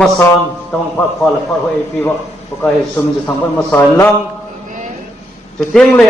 masan tamang pha la pha hoi pi wa pakai sum ju thang masan lang chu teng le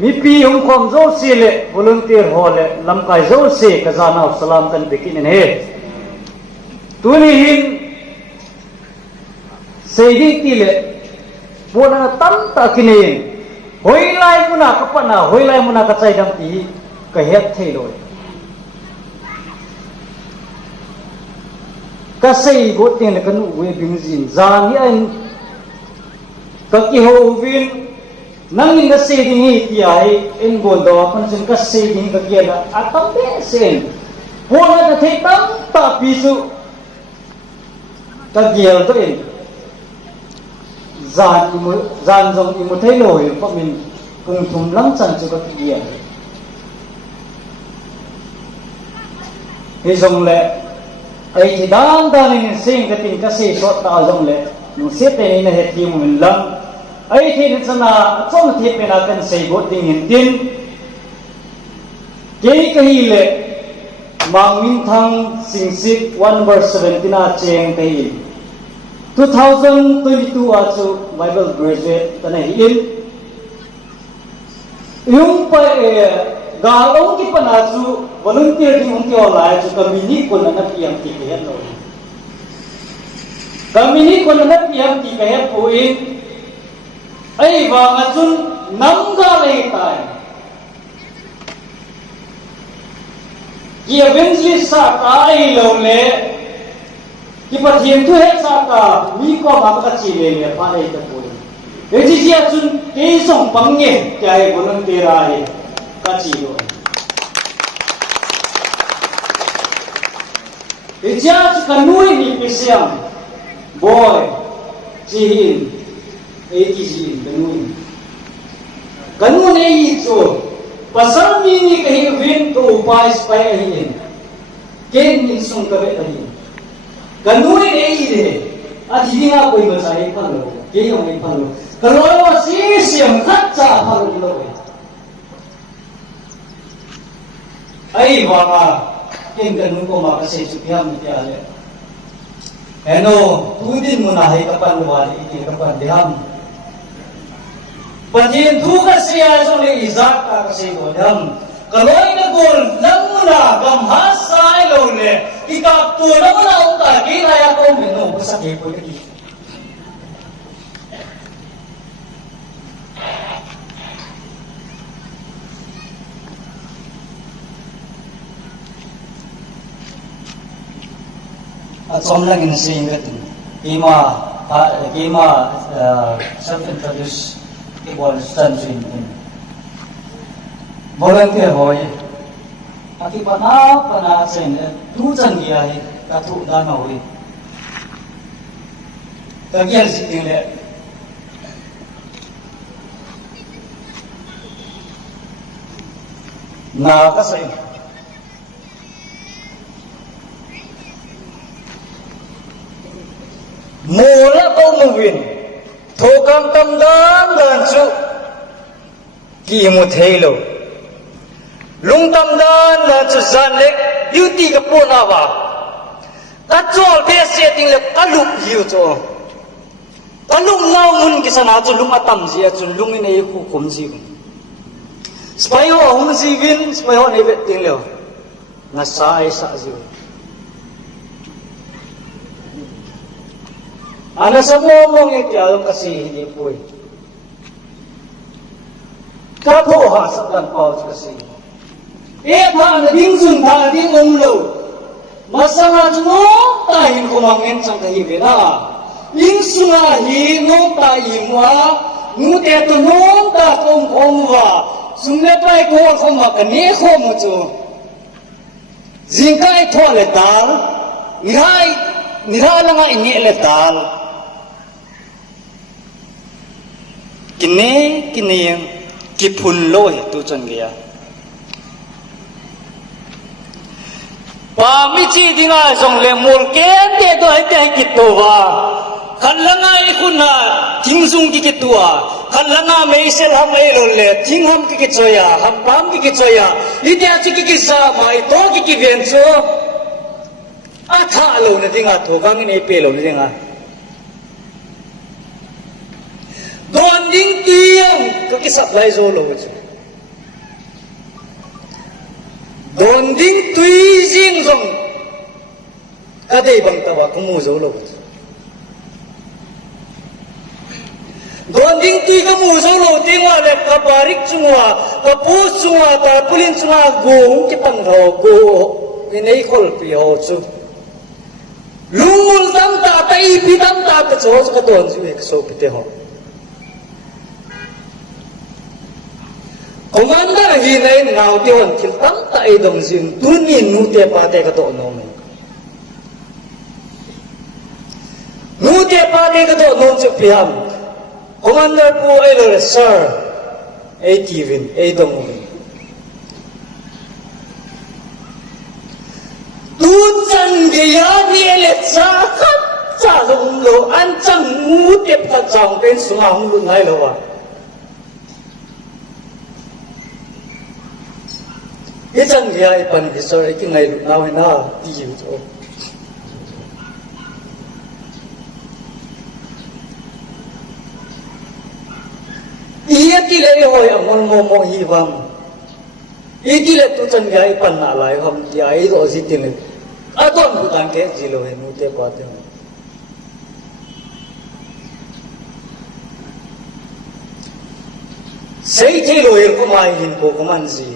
mi pi hum khom zo si le volunteer ho le lam kai zo se ka zana salam kan bikin he tuni hin sei ti le pona tam ta kini hoi lai muna ka pana hoi lai muna ka chai dam ti ka het thei loi ka sei go tin le kan we bing jin za ni an ka ki ho win nang in the saying he ai in gondo apan sin ka saying ka kiala atam be sen pona da thei tam ta pisu ka giel to in zan jong i mu thei loi pa min kung thum lam chan chu ka giel he jong le ai ji dan dan in sing ka tin ka se shot ta jong le nu se te ni na he ti mu min lam ai thi ni chana chon thi pe na kan sei bo ting in tin ke ka hi le mang min thang sing sik 1 verse 17 a cheng te 2022 a chu Bible graduate tana hi in yung pa ga ong ki pa na chu volunteer ding ong ki online chu kamini ko na piam ti ka no kamini ko na piam ti ka po in ai wa nga chun nam ga lei tai ki evangelist sa ka ai lo le ki pathian tu he sa ka mi ko ma ka chi le le pha ai ta po e ji ji a chun te song pang nge kai bonon te ra he ka chi lo e ja chu ka nui ni pe siam boy chi hin ATG ganun ay ito pasal ni kahirwin ko upay spay ahin ken ninsong kabe ahin ganun ay ide at hindi nga ko'y masay palo kayong may palo kaloy sisiyang katsa palo ilo ay mga ken ganun ko makasaysupihan ni Tiale ano tudin mo na ay kapanluwali iti kapandiham Pajin tugas siya sa Isaac kasi godam. Kaloy na gol lang muna gamhasa ilaw le. Ikapto na muna ang tagi kaya ko mino sa kipo lagi. At somlang inasingat kima self-introduce Ibol Stansin volunteer hoy aki pana sen tu chan gya hai ka thu da na hoy ka gyal siting le na ka sai mula ko mungwin thokam tam dan dan chu ki mu theilo lung tam dan dan chu zan le beauty ka po na ba ka chol be setting le kalup hiu cho kalung naw mun ki sana chu lung atam ji chu lung ni ku kum ji spayo hum ji win spayo ne be ting le na sai sa ji ana sa momong itialong kasi hindi po eh. Kapo ha sa tanpaw kasi. Ta na dingsun ta ding umlo. Masanga juno tahin kumangin sang kahibi na. Ingsunga hi nung taimwa ngute to nung ta kong kongwa. Sumne pa'y kuwa kuma kaneko mo cho. Zingkay to letal. Niray lang nga ini letal. Kini yang kipun lo tu chan gaya. Pamichi dinga song le mul ken de do ite kitwa. Kallanga ikuna tingsung ki kitwa. Kallanga meisel ham elo le tingham ki kitsoya, ham pam ki kitsoya. Ite achi ki kisa ma ito ki kivenso. tha lo na dinga thokang in pe lo na dinga don ding tiang ka ki supply zo lo chu don ding tui jing zong ka dei bang ta wa ku mu zo lo chu don ding tui ka mu zo lo tingwa le ka barik chungwa ka pu chungwa ta pulin chungwa gong ki pang ro go nei khol pi ho chu lungul dam ta tai pi dam ta ka cho ka don chu ek so pi te ho commander hi nei ngau ti hon thil tam ta ai dong jin tunin nu te pa te ka to no me nu te pa te ka to no chu pi ham commander pu ai lo sir ai ti vin ai dong me tu chan ge ya ni le cha khat cha long lo an chang mu te pa chang pen su ma hung lu nai lo wa ye chang ge ai pan ge sir ki ngai lu na na ti yu cho iya ti le hoi amon mo mo hi wam iki le tu chan ge ai pan na lai hom ti ai ro si ti le adon bu dan ke ji lo he nu te pa te sei thi lo er ko mai hin ko ko man ji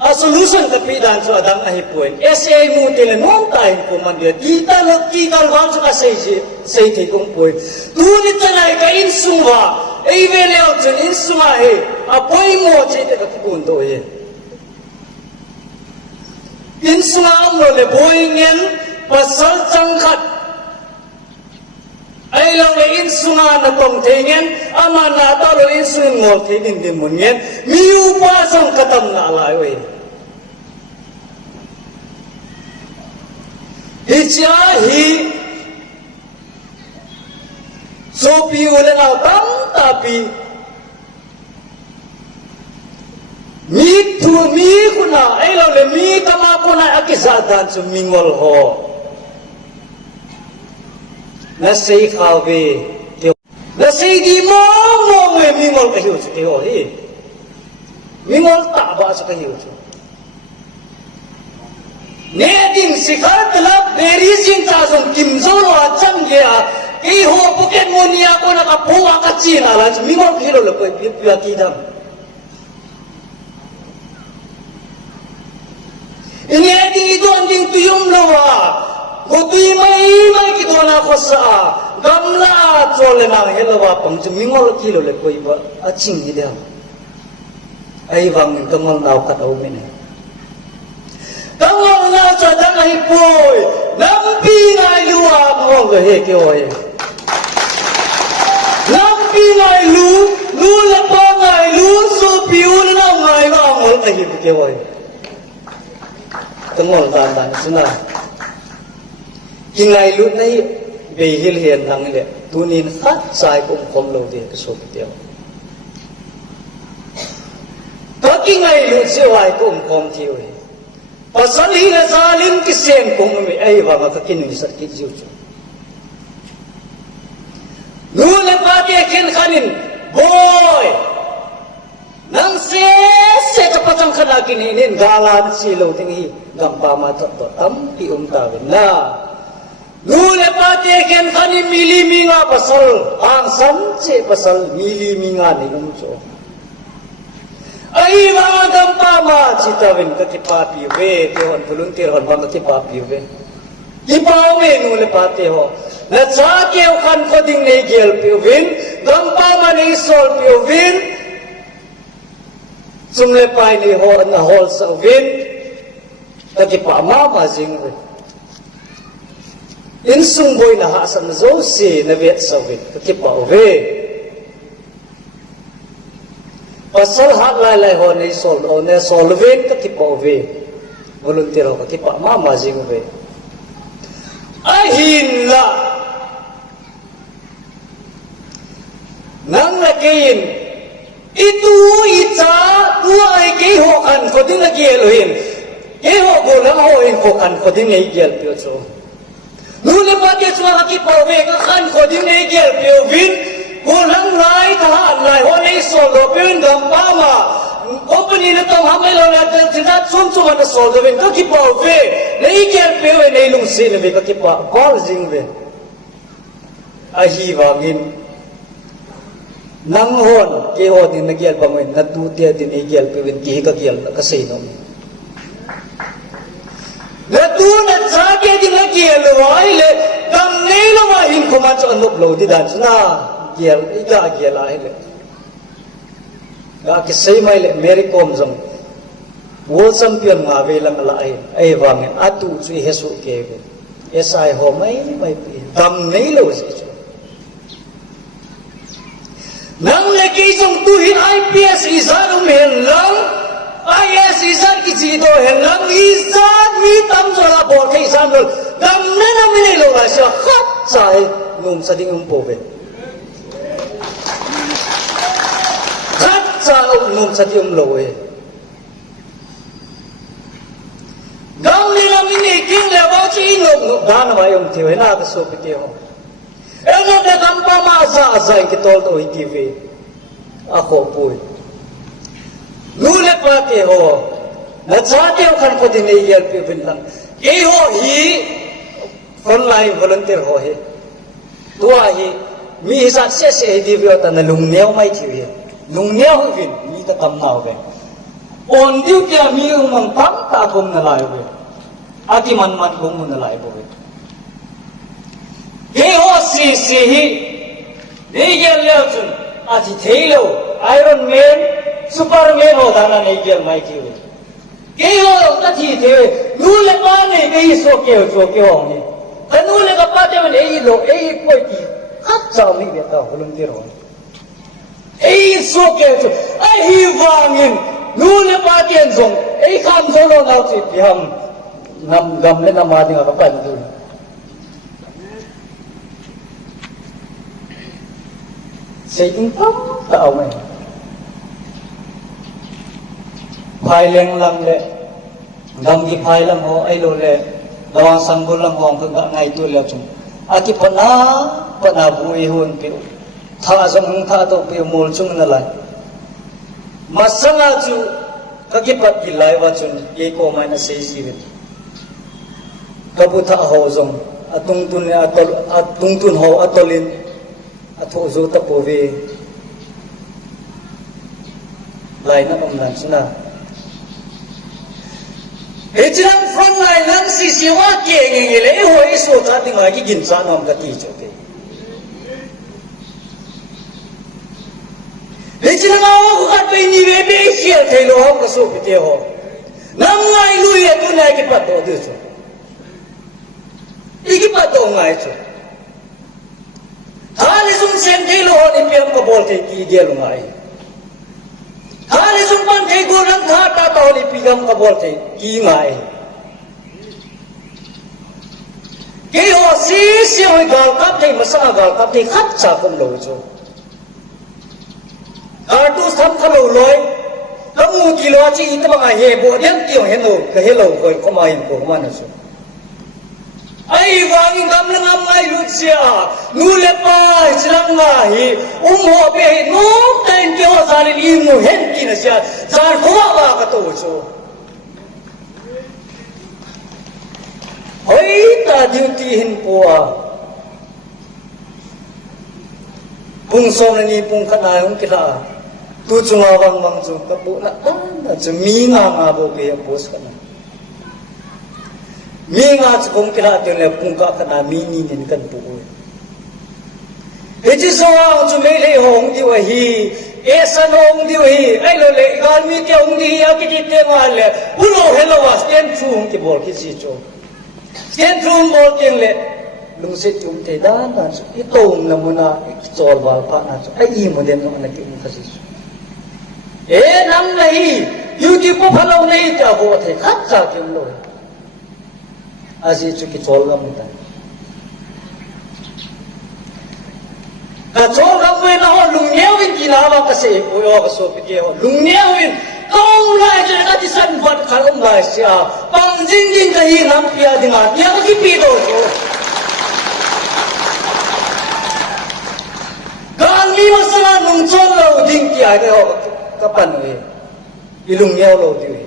a solution ka pi dan chu adang a hi point sa mu te le non tai ko man dia ti ta wang chu ka sei thi kong point tu ni tanai ka in sungwa ei ve le o chen in sungwa he a poi mo che te ka kun do he in sungwa am lo le boi ngen pasal chang khat ai lo le in sungwa na tong the ngen ama na ta lo in sung ngol the din din mun ngen mi u pa song katam na lai we hi cha hi so pi ule na tam ta pi mi tu mi kuna ai lo le mi kama kuna akisa dan chu mingol ho na sei khawe na sei di mo me mingol ka hiu chu te ho hi mingol ta ba chu ka hiu chu ne din sikar talab beri jing cha song kim zo lo chang ge a ki ho poket monia ko na ka puwa ka china la chu mingol ka hiu lo ko pi ti dam ini ding idon ding tuyum lo wa ko tui mai ki dona ko sa gamla chole na helo wa pang chu mingol ki lo le ko iba a ching ni da ai wang ka ngol nau ka au me ne tangol na cha dang ai poi nam pi ngai luwa ngol ge he ke oi nam pi ngai lu la pa ngai lu so pi u na ngai wa ngol ka hi ke oi tangol dan suna kingai lu nai be hil hian hang le tunin khat sai kum khom lo de ka so piao to kingai lu se wai kum khom thi we pasal hi na zalim ki sen kum me ai wa ka kin ni sat ki jiu chu nu le pa te kin khanin boy nang se ka pachang khana kin nin gala si lo ting hi gam pa ma to tam pi ta wen la nu le pa te ken khani mili minga pasal ang sam che pasal mili minga ni num cho ai wa gam pa ma chita wen ka ti pa pi ve te hon pulun tir hon bang ti pa pi ve ti pa me nu le pa te ho na cha ke khan ko ding nei gel pi wen gam pa ma nei sol pi wen sum le pai ni ho na hol sa wen ka ti pa ma jing ve in sung boy na ha san zo si na vet sa vet ki pa ve pasal hat lai ho nei sol o ne sol vet ki pa ve volunteer ho ki pa ma jing ve ahin la nang la kein itu icha tu ai ke ho kan ko ding la ge lohin cái họ cố lắm họ in khó khăn khó tiếng này kia biểu cho nu le pa ke chuma ki bảo vệ cái khăn khó tiếng này kia biểu vin cố lắm lại thà lại họ này sổ đồ bên gam pa mà company nó tông ham lo là chính xác chung chung nó sổ đồ bên các ki bảo vệ này kia biểu này lung xin về các ki bảo có gì về hi wangin nang hon ke ho din nagyal bangoy na tutia din igyal pewin ki ka gyal ka sino na tu na jage din nagyal wai le dam nei lo ma hin khoma cho anop lo di dan na gyal iga gyal ai le ga ke sei mai le meri kom jong world champion ma ve lang la ai wangin atu chu hesu ke ve sai ho mai dam nei lo si nang le ki jong tu hin IPS izan men lang IS izan ki ji do hen lang izan mi tam zo la bol ke izan lo dam na na mi lo la sha khat sai num sa ding po ve khat sa num sa ding lo e dam ni na mi ni king le ba chi no da na ba yong ti we na ka so pi te ho eno de gampa ma za ki tol to hi ve ako pui nu le pa ke ho na cha te khan ko din ei yel pe bin lang ke ho hi online volunteer ho he tua hi mi sa se di ve ta na lung neo mai thi ve lung neo vin mi ta kam nau ve on diu kya mi mang tam ta kom na lai ve ati man kom na lai bo ve cái họ xì hi đi cái leo chun à chỉ thấy lâu Iron Man Superman họ thằng này cái mai kêu cái họ ta chỉ thấy nu le pa này cái số kêu họ này ta nu le cái pa thế này cái lo cái coi gì khát sao mi biết tao không biết rồi cái số kêu ai hi vangin nu le pa tiền dùng cái kham số lo nào chỉ bị ham nằm gầm lên nằm mà thì nó phải rồi xây dựng tốt tạo mày phai leng lăng lệ gam gi phai lăng ho ai lo le dawang sanggol lang ho ang ngai tu le chung aki pana bui hun pe tha zong tha to pe mol chung na lai masala chu ka ki pat gi lai wa chung ye ko mai na sei si ve ka bu tha ho zong atung tun ho atolin atho zo ta po ve lai na om lan suna he chang front line lang si wa ke nge le ho iso ta ding ai gin sa nom ka ti cho ke he chang aw ko ka pe ni ve be hiel thei lo ho ka so pi te ho nam ngai lu ye tu nai ki pat do de cho iki pat do ngai cho Hali sung sen kay lo ni piam ka bol kay kigel ngai. Hali sung pan kay gulang thata ta ni pigam ka bol kay ki ngai. Kay ho si hoi gal kap kay masa gal kap kay khat sa kom lo cho. Kartu tham ka lo loi. Kamu kilo chi ita mga hebo diam tiyo heno ka hello ko kumain ko mana so. Ai wangin gam lang amai lucia nule pa silang ngahi ho be no tain ke ho sari limu hen kin sia sar ko ba ka to so hoi ta duty hin po pung som ni pung kana hung kila tu chunga wang chu ka bu na chu mi nga bo ke pos kana mi nga chu kong kila te le pung ka kana mi ni nin kan pu he chi so wa chu me le hong di wa hi e san hong di wa hi ai lo le gal mi ke hong di ya ki ti te ma le u lo he lo wa sten chung ki bol ki si cho sten chung bol ken le lung se tum te da na chu i tong na mo na i chol wal pa na chu ai i mo dem no na ki mu ka si e nam nahi youtube po phalo nahi ta ho the khat sa kim lo Asyik cuci colgam kita. Colgam we na ho lungyawin kinawa kasi uyo kaso piti ho lungyawin kong lai je ka ti san vat khalom lai sia pang jing jing ka hi nam pia dinga dia ka ki pi do so gang mi masala nung chon lo ding ki ai de ho ka pan we ilung yao lo di we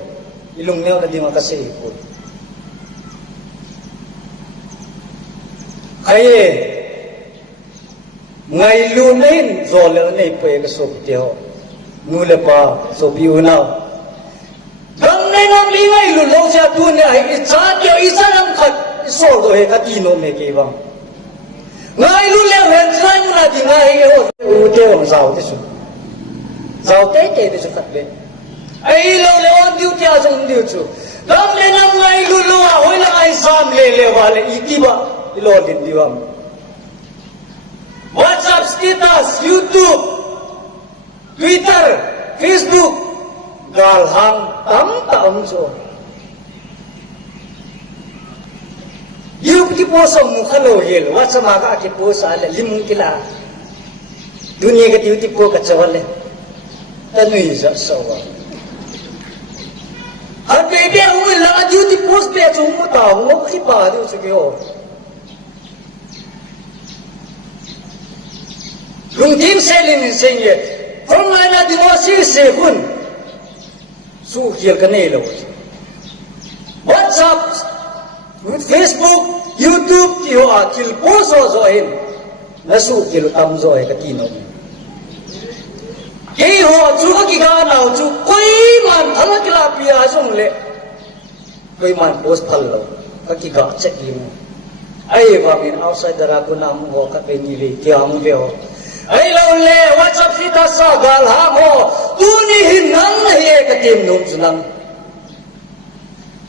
ilung yao na di ma ka se pu ai ngai lu nen zo le nei pe ka so ti ho nu le pa so bi u na gang ne nam li ngai lu lo ja tu ne ai cha tyo i sa nam khat so do he ka ti no me ke ba ngai lu le hen sai mu na di ngai ho u te on zao ti su zao te de su khat le ai lo le on diu tia jong diu chu gang ne nam ngai lu lo a hoi la ai sam le wa le i ti ba i lo din di wa WhatsApp status, YouTube, Twitter, Facebook, gal hang tam so. You ki post mo khalo hel, WhatsApp ma ka ki post ala limung kila. Dunia ka ti po ka chawale. Tanui sa sawa. Har bebe hu la ti post pe chu mo ta mo ki pa di chu ke ho. Lung tim selin sengye from line di mo si se hun su hiel ka nei lo WhatsApp Facebook YouTube ki ho akil po so hin na su kilo tam zo ka tino ke ho chu ki ga na chu koi man thala kila pia song le koi man post phal lo ka ki ga check lim ai ba min outside dara ko na mo ka pe ni le ki am ve ho ai lo le WhatsApp sita sa gal ha mo tu ni hin nang na ye ka tim num sunang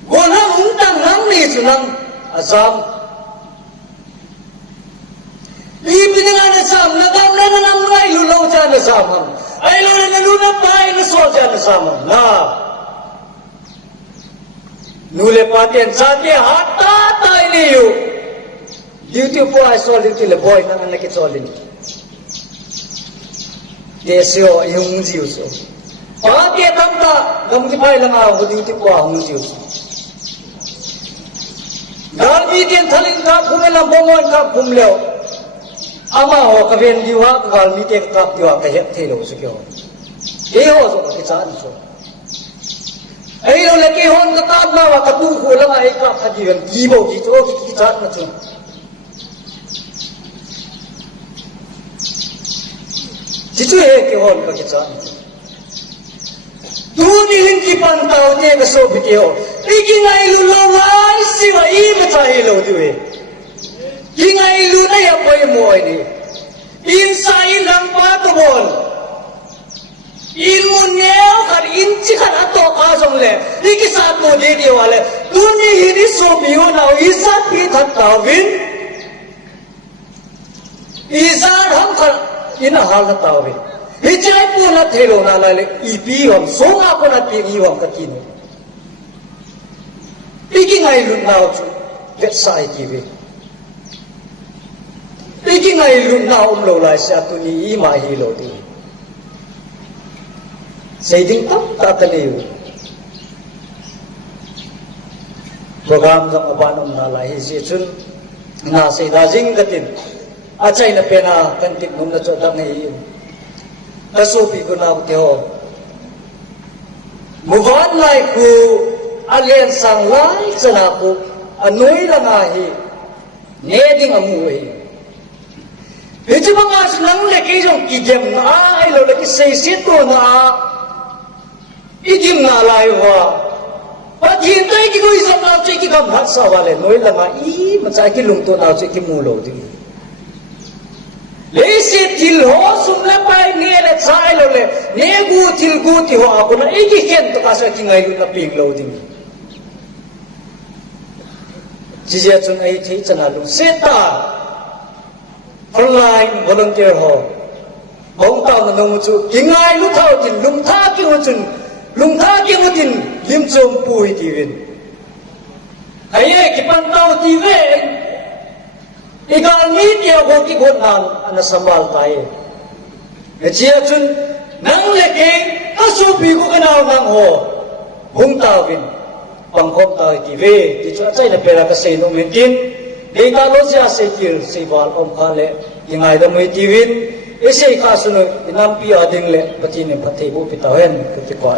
go na tang nang ni sunang azam ibning ana sam na dam na nam ngai lu lo cha na sam ai lo na lu na pai na so cha na sam na nu le paten sa te hata tai ni yu duty po ai so le boy na na ki so le desyo yung jiu so pa ke tam ta gam ki pai langa ho ding ti kwa hung jiu so dal bi ten thalin ka phum la bomon ka phum leo ama ho ka ven diwa ka gal mi te ka diwa ka he the lo so kyo ye ho so ka cha ni so ai lo le ke hon ka ta ma wa ka tu ko langa ai ka pha ji gan ji bo ji so ki cha na chu Jitu ke hon ka kita. Duni hindi pantau niya ka so bitio. Ikingai lu lawai siwa I matai lo tuwe. Kingai lu na ya boy mo ini. Insai lang patobol. Ilmuneo kan inci kan ato kasong le. Ikisat mo di wale. Duni hindi so biyo na isat pitat tawin. Isat ham kan ina hal na tawe hijai po na thelo na lale ipi hom songa po na pi iwam katino pigi ngai lu nau chu vet sai ki ve pigi ngai lu nau lo lai sa tu ni I ma hi lo ti sei ding tam ta ta le program jong abanom na lai hi se chun na sei da jing katin achai na pena kan tip num na cho dang nei ta so pi ko na te ho muwan lai ku alien sang lai chana ku anoi la nga hi ne ding amu hi Itu mga senang lagi jong kijam na ai lo lagi sei situ na idim na lai wa But hintay ki ko isang na chay ki kamhat sa wale noi la nga I macay ki lungto na chay ki mulo di Lesit tilho sumla pay niya chay lo le negu tilguti ho ako na ikikento kasi ki ngayon na pinglo di Jijia chun ay thi chanalung seta online volunteer ho bong tao na nung chu ingay lu thao tin lung tha ki ho chun lung tha ki ho tin lim chom pui ti win aye ki pan tao ti ve igal ni ti ho ki gon nan ana sambal tai e chia chun nang le ke asu pi ko kanao nang ho hung tawin pangkhom tawi ki ve ti chu chai na pera ka sei no mekin data lo sia se kil se bal om khale ingai da mai tiwin ese ka sunu inam pi ading le pati ne phathei bu pitawen ku ti kwa